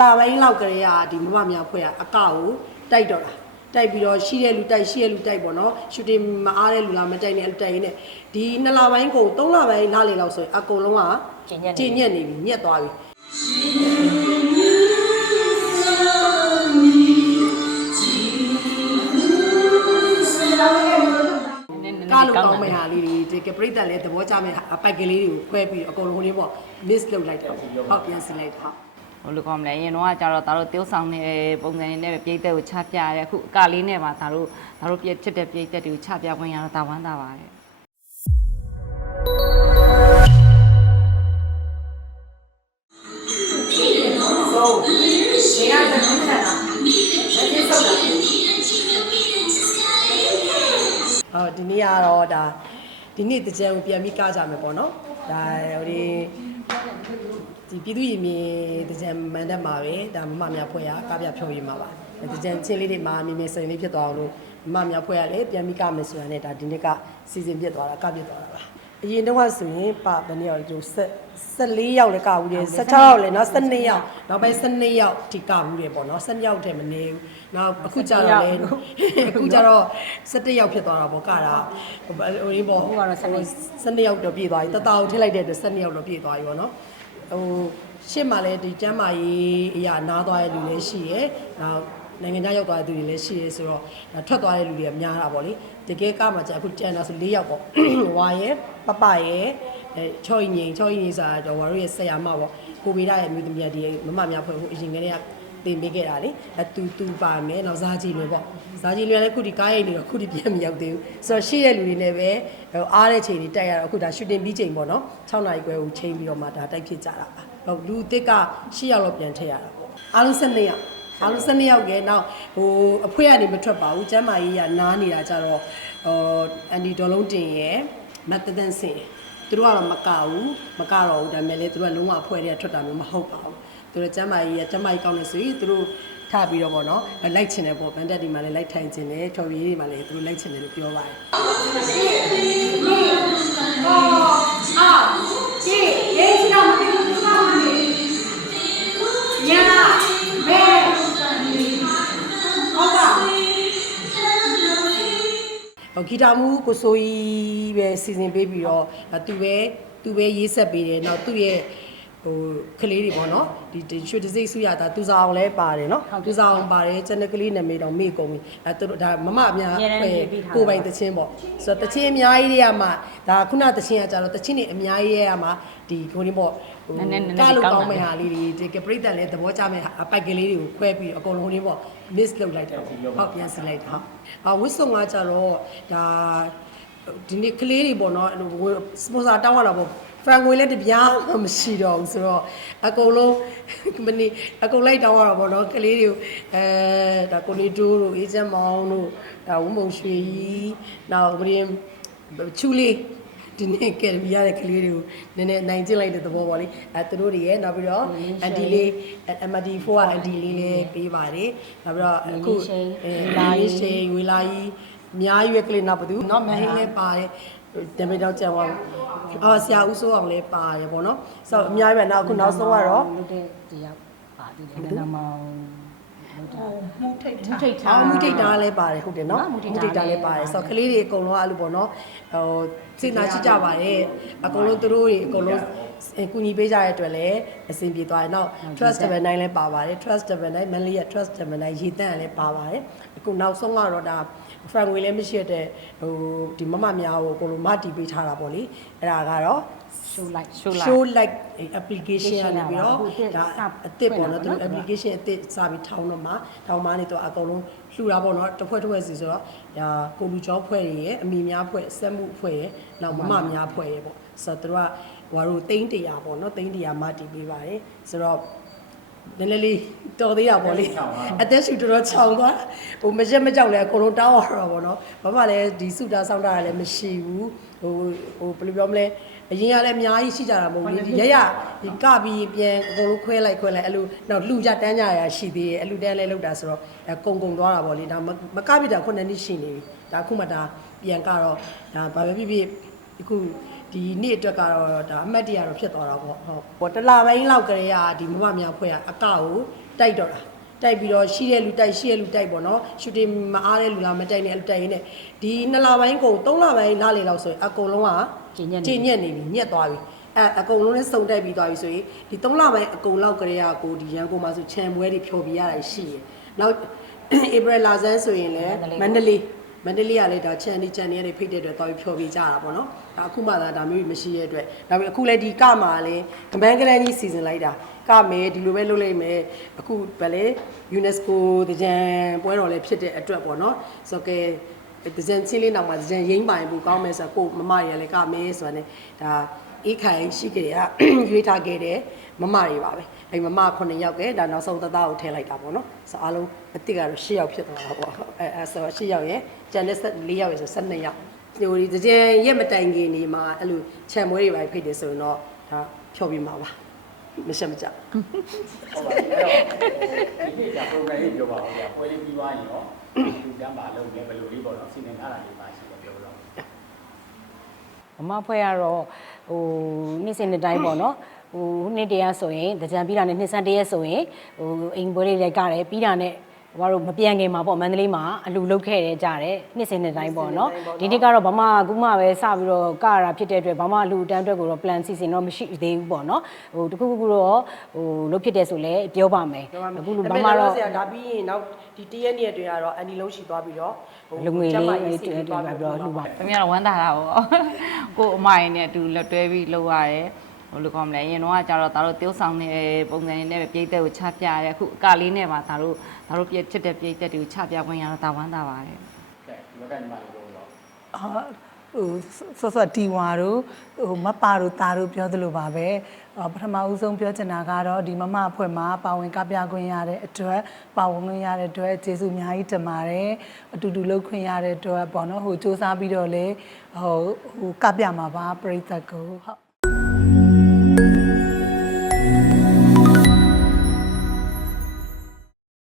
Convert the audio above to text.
လပိုင်းလောက်ကလေးကဒီမမများဖွဲ့ကအကကိုတိုက်တော့တာတိုက်ပြီးတော့ရှိတဲ့လူတိုက်ရှိတဲ့လူတိုက်ပေါ့နော်ရှူတင်မအားတဲ့လူလားမတိုက်နဲ့အဲ့လိုတိုက်ရင်းနဲ့ဒီနှစ်လပိုင်းကိုသုံးလပိုင်းနားလေလောက်ဆိုရင်အကုန်လုံးကကျဉ်ညက်နေကျဉ်ညက်နေပြီညက်သွားပြီနည်းနည်းကားလို့ကောင်းမဲ့ဟာလေးတွေဒီကပရိသတ်လည်းသဘောကျမဲ့အပိုက်ကလေးတွေကိုခွဲပြီးတော့အကုန်လုံးလေးပေါ့ miss လုပ်လိုက်တယ်ဟုတ်ပြန်စီလိုက်တာ ဟုတ်ဟိုလိုကောမလဲရင်တော့ကျတော့ဒါတို့တိုးဆောင်နေတဲ့ပုံစံတွေနဲ့ပဲပြည်သက်ကိုချပြရဲအခုအကလေးနဲ့ပါဒါတို့ဒါတို့ပြည့်ဖြစ်တဲ့ပြည်သက်တွေကိုချပြခွင့်ရတော့တာဝမ်းသာပါတယ်အော်ဒီနေ့ကတော့ဒါဒီနေ့တကြံကိုပြန်ပြီးကကြမယ်ပေါ့နော်ဒါဟိုဒီ ဒီပြည်သူ့ရင်မြေတကြံမန်တက်မှာပဲဒါမမများဖွဲ့ရကပြဖြောရမှာပါတကြံချင်းလေးတွေမှာမြင်မြင်စိန်လေးဖြစ်သွားအောင်လို့မမများဖွဲ့ရလေပြန်ပြီးကမယ်ဆိုတာနဲ့ဒါဒီနေ့ကစီစဉ်ပြစ်သွားတာကပြစ်သွားတာပါအရင်တော့ဆိုရင်ပါဘယ်နှစ်ယောက်ကျိုး14ယောက်လည်းကဘူးတယ်16ယောက်လည်းနော်12ယောက်နောက်ပိုင်း12ယောက်ဒီကဘူးတယ်ပေါ့နော်12ယောက်တည်းမနေဘူးနောက်အခုကြတော့လေအခုကြတော့17ယောက်ဖြစ်သွားတာပေါ့ကတာဟိုဟိုလေးပေါ့အခုကတော့စနေ12ယောက်တော့ပြည့်သွားပြီတသားကိုထည့်လိုက်တဲ့အတွက်12ယောက်တော့ပြည့်သွားပြီပေါ့နော် ဟိုရှစ်မှာလည်းဒီကျမ်းမာရေးအရာနားသွားတဲ့လူလည်းရှိရယ်နောက်နိုင်ငံခြားရောက်သွားတဲ့သူတွေလည်းရှိရယ်ဆိုတော့ဒါထွက်သွားတဲ့လူတွေကများတာပေါ့လေတကယ်ကမှじゃအခုကျန်တာဆို၄ယောက်ပေါ့ဝါရယ်ပပရယ်အဲချော်ရင်ငိန်ချော်ရင်ငိန်ဆိုတာတော့ဝါတို့ရဲ့ဆက်ရမပေါ့ကိုဗီဒါရဲ့မြို့သမီးတွေမမများဖွဲ့ဖို့အရင်ကတည်းက တင်ပေးခဲ့တာလေအတူတူပါမယ်နောက်ဇာကြီးလွယ်ပေါ့ဇာကြီးလွယ်လည်းခုဒီကားရိပ်တွေတော့ခုဒီပြန်မရောက်သေးဘူးဆိုတော့ရှိတဲ့လူတွေနဲ့ပဲဟိုအားတဲ့ချိန်တွေတိုက်ရတော့အခုဒါရှူတင်ပြီးချိန်ပေါ့နော်6နာရီခွဲကိုချိန်ပြီးတော့မှဒါတိုက်ဖြစ်ကြတာပါဟုတ်လူအစ်စ်က10ယောက်လောက်ပြန်ထည့်ရတာပေါ့အားလုံး12ယောက်အားလုံး12ယောက်ကဲနောက်ဟိုအဖွဲကနေမထွက်ပါဘူးကျမ်းမာရေးကနားနေတာကြတော့ဟိုအန်ဒီဒေါ်လုံးတင်ရယ်မတ်တဒန်စင်သူတို့ကတော့မကဘူးမကတော့ဘူးဒါပေမဲ့လေသူတို့ကလုံးဝအဖွဲတွေကထွက်တာမျိုးမဟုတ်ပါဘူး သူတို့ကျမ်းမာရေးကကျမ်းမာရေးကောင်းနေဆိုရင်သူတို့ထပြီးတော့ပေါ့နော်လိုက်ချင်တယ်ပေါ့ဗန်တက်ဒီမှာလည်းလိုက်ထိုင်ချင်တယ်ချော်ရည်တွေမှာလည်းသူတို့လိုက်ချင်တယ်လို့ပြောပါတယ်ဟိုဂီတာမူကိုဆိုကြီးပဲစီစဉ်ပေးပြီးတော့အဲသူပဲသူပဲရေးဆက်ပေးတယ်နောက်သူ့ရဲ့ ဟိုကလေးတွေပေါ့နော်ဒီဒီရွှေတစိမ့်ဆူရတာသူစားအောင်လဲပါတယ်နော်သူစားအောင်ပါတယ်ကျန်တဲ့ကလေးနာမည်တော့မေ့ကုန်ပြီအဲသူတို့ဒါမမအများပဲကိုပိုင်တချင်းပေါ့ဆိုတော့တချင်းအများကြီးတွေကမှဒါခုနတချင်းကကြတော့တချင်းတွေအများကြီးတွေကမှဒီကိုရင်းပေါ့ဟိုကားလို့ကောင်းမဲ့ဟာလေးတွေဒီကပရိသတ်လည်းသဘောကျမဲ့အပိုက်ကလေးတွေကိုခွဲပြီးအကုန်လုံးရင်းပေါ့ miss လုပ်လိုက်တယ်ဟုတ်ပြန်စီလိုက်တာဟုတ်အဝစ်စုံကကြတော့ဒါဒီနေ့ကလေးတွေပေါ့နော်စပွန်ဆာတောင်းရတာပေါ့ ဖရန်ငွေလည်းတပြားမှမရှိတော့ဘူးဆိုတော့အကုန်လုံးမနေအကုန်လိုက်တောင်းရတော့ဗောနော်ကလေးတွေကိုအဲဒါကိုနေတိုးတို့အေဂျင့်မောင်တို့ဒါဝုံမုံရွှေကြီးနောက်ပရင်ချူလေးဒီနေ့ကယ်မီရတဲ့ကလေးတွေကိုနည်းနည်းနိုင်ကျင့်လိုက်တဲ့သဘောပေါ့လေအဲသူတို့တွေရဲ့နောက်ပြီးတော့အန်တီလေး MD4 ကအန်တီလေးလေးပေးပါတယ်နောက်ပြီးတော့အခုလာရေးရှိန်ဝေလာကြီးအများကြီးရဲ့ကလေးနောက်ဘသူနော်မဟင်းလေးပါတယ်တမေတော့ကြံသွားဘူး အော်ဆရာဦးစိုးအောင်လည်းပါတယ်ဗောနော်ဆိုတော့အများကြီးပဲနောက်အခုနောက်ဆုံးကတော့လုပ်တဲ့တရားပါပြီးတယ်နမောင် လုပ်တာမူထိတ်မူထိတ်ထားအော်မူထိတ်တာလည်းပါတယ်ဟုတ်တယ်နော်နော်မူထိတ်ထားလည်းပါတယ်ဆိုတော့ကလေးတွေအကုန်လုံးအဲ့လိုဗောနော်ဟိုစိတ်နာရှိကြပါတယ်အကုန်လုံးသူတို့တွေအကုန်လုံးအကူညီပေးကြတဲ့အတွက်လည်းအဆင်ပြေသွားတယ်နောက် trust level 9လည်းပါပါတယ် trust level 9 manly ရဲ့ trust level 9ရေတန့်လည်းပါပါတယ်အခုနောက်ဆုံးကတော့ဒါ frank ငွေလည်းမရှိတဲ့ဟိုဒီမမများကိုအကုန်လုံးမတီးပေးထားတာပေါ့လေအဲ့ဒါကတော့ show like show like show like application ကနေပြီးတော့ဟုတ်တယ်ဒါအစ်စ်ပေါ့နော်သူတို့ application အစ်စ်စာပြီးထောင်းတော့မှာထောင်းမှနေတော့အကုန်လုံးလှူတာပေါ့နော်တစ်ဖွဲ့တစ်ဖွဲ့စီဆိုတော့ဒါကိုလူကျော်ဖွဲ့ရယ်အမိများဖွဲ့စက်မှုဖွဲ့ရယ်နောက်မမများဖွဲ့ရယ်ပေါ့ဆိုတော့သူတို့ကဟိုတို့တိန်းတရာပေါ့နော်တိန်းတရာမတီးပေးပါတယ်ဆိုတော့နည်းနည်းလေးတော်သေးရပါလေအသက်ရှူတော်တော်ခြောင်သွားဟိုမရက်မကြောက်လဲအကုန်လုံးတောင်းရတော့ဗောနော်ဘာမှလည်းဒီစုတာဆောင်းတာလည်းမရှိဘူးဟိုဟိုဘယ်လိုပြောမလဲ အရင်ကလည်းအများကြီးရှိကြတာမဟုတ်ဘူးလေဒီရရဒီကပြီးပြန်အကုန်လုံးခွဲလိုက်ခွဲလိုက်အဲ့လိုတော့လှူကြတန်းကြရရှိသေးတယ်အဲ့လူတန်းလဲလောက်တာဆိုတော့အကုံကုံသွားတာဗောလေဒါမမကပြတာခုနှစ်နှစ်ရှိနေပြီဒါအခုမှဒါပြန်ကတော့ဒါဘာပဲဖြစ်ဖြစ်အခုဒီနေ့အတွက်ကတော့ဒါအမှတ်တရတော့ဖြစ်သွားတာပေါ့ဟုတ်ဟိုတလပိုင်းလောက်ကလေးကဒီမမများဖွဲ့ကအကကိုတိုက်တော့တာတိုက်ပြီးတော့ရှိတဲ့လူတိုက်ရှိတဲ့လူတိုက်ပေါ့နော်ရှူတင်မအားတဲ့လူလားမတိုက်နဲ့အဲ့လိုတိုက်ရင်းနဲ့ဒီနှစ်လပိုင်းကုန်သုံးလပိုင်းနားလေလောက်ဆိုရင်အကုန်လုံးက ကျဉ်ညက်နေ ကျဉ်ညက်နေပြီညက်သွားပြီအဲအကုန်လုံးနဲ့စုံတိုက်ပြီးသွားပြီဆိုရင်ဒီသုံးလပိုင်းအကုန်လောက်ကလေးကကိုဒီရန်ကုန်မှာဆိုခြံပွဲတွေဖြော်ပြရတာရှိရယ်နောက်ဧပြီလဆန်းဆိုရင်လည်းမန္တလေးမန္တလေးကလည်းဒါချန်ဒီချန်နေရတဲ့ဖိတ်တဲ့အတွက်တော်ပြီးဖြော်ပြကြတာပေါ့နော်ဒါအခုမှသာဒါမျိုးမရှိရတဲ့အတွက်ဒါပေမဲ့အခုလည်းဒီကမှာလည်းကမန်းကလန်ကြီးစီစဉ်လိုက်တာကမယ်ဒီလိုပဲလုပ်လိုက်မယ်အခုဗလဲ UNESCO တကြံပွဲတော်လည်းဖြစ်တဲ့အတွက်ပေါ့နော်ဆိုတော့ကဲ ဒဇန်ချင်းလေးနောက်မှာဒဇန်ရင်းပိုင်ဖို့ကောင်းမယ်ဆိုတော့ကိုမမရလည်းကမဲဆိုတာ ਨੇ ဒါအေးခိုင်ရှိကြရရွေးထားခဲ့တဲ့မမတွေပါပဲအဲမမ9ယောက်ကဲဒါနောက်ဆုံးတသားကိုထည့်လိုက်တာပေါ့နော်ဆိုအားလုံးအစ်စ်ကတော့10ယောက်ဖြစ်သွားတာပေါ့အဲအဲဆို10ယောက်ရယ်ကျန်တဲ့4ယောက်ရယ်ဆို12ယောက်ဒီလိုဒဇန်ရက်မတိုင်ခင်နေမှာအဲ့လိုခြံမွေးတွေပါဖိတ်တယ်ဆိုရင်တော့ဒါဖြောပြမှာပါမရှက်မကြဟုတ်ပါပြီအဲ့တော့ဒီနေ့က program လေးပြောပါဦးဗျာပွဲလေးပြီးသွားရင်ရော ဒီတန်းပါလုံးလည်းဘယ်လိုလေးပေါ့နော်စီစဉ်ထားတာလေးပါရှိတယ်ပြောတော့မမဖွဲ့ကတော့ဟိုနေ့စဉ်နေ့တိုင်းပေါ့နော်ဟိုနေ့တည်းရဆိုရင်တကြံပြီးတာနဲ့နှစ်ဆန်းတည်းရဆိုရင်ဟိုအိမ်ပွဲလေးလိုက်ကြတယ်ပြီးတာနဲ့ ဘာလို့မပြန်ခင်မှာပေါ့မန္တလေးမှာအလူလုတ်ခဲ့ရကြတယ်နှစ်စဉ်နှစ်တိုင်းပေါ့နော်ဒီနေ့ကတော့ဗမာကူမပဲစပြီးတော့ကရတာဖြစ်တဲ့အတွက်ဗမာအလူအတန်းအတွက်ကိုတော့ plan စီစဉ်တော့မရှိသေးဘူးပေါ့နော်ဟိုတခုခုတော့ဟိုလုတ်ဖြစ်တယ်ဆိုလဲပြောပါမယ်အခုလိုဗမာတော့ဆရာဒါပြီးရင်နောက်ဒီတရက်နေ့အတွင်းကတော့အန်ဒီလုံးရှိသွားပြီးတော့လူငွေလေးကျန်းမာတွေရေးစီတွေ့စဉ်တွေ့သွားပြီးတော့လှူပါ။သမီးကတော့ဝမ်းသာတာပေါ့။ကို့အမရင်းနဲ့အတူလက်တွဲပြီးလုပ်ရတယ်။ ဟိုလိုကောမလဲအရင်တော့ကကြတော့ဒါတို့တိုးဆောင်နေပုံစံနဲ့ပဲပြည်သက်ကိုချပြရတယ်။အခုအကလေးနဲ့ပါဒါတို့ဒါတို့ပြည့်ချစ်တဲ့ပြည်သက်တွေကိုချပြခွင့်ရတော့ဒါဝမ်းသာပါတယ်။ကဲဒီဘက်ကညီမလေးပြောတော့အာဟိုဆော့ဆော့တီဝါတို့ဟိုမပါတို့တာတို့ပြောသလိုပါပဲအာပထမဦးဆုံးပြောချင်တာကတော့ဒီမမအဖွဲ့မှာပါဝင်ကပြခွင့်ရတဲ့အတွက်ပါဝင်ခွင့်ရတဲ့အတွက်ကျေးဇူးအများကြီးတင်ပါတယ်အတူတူလုပ်ခွင့်ရတဲ့အတွက်ပေါ့နော်ဟိုစူးစမ်းပြီးတော့လေဟိုဟိုကပြမှာပါပြိသက်ကိုဟုတ်